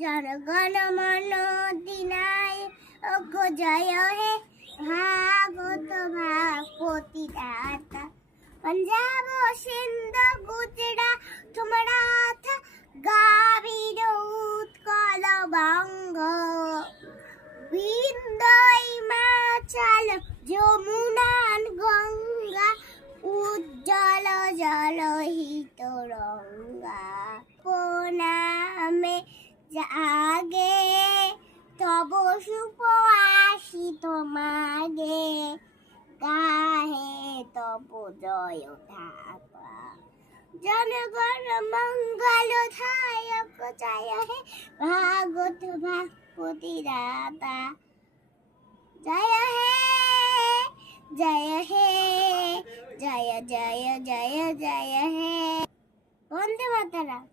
জনগণ মন অধিনায়ক জয় হে ভাগত ভাগবতী দাতা पंजाब सिंध गुजरात मराठा गाविर उत्कल बंग विंध्य हिमाचल যমুনা গঙ্গা উজ্জ্বল জলহিত রঙ্গা প্রণামে জাগে তব সুপ্রভাষিত মাগে গাহে তব জয় ধাপা জনগণ মঙ্গল ধায়ক জয় হে ভাগত ভাগবতী দাতা জয় হে জয় হে জয় জয় জয় জয় হে বন্দে মাতরম।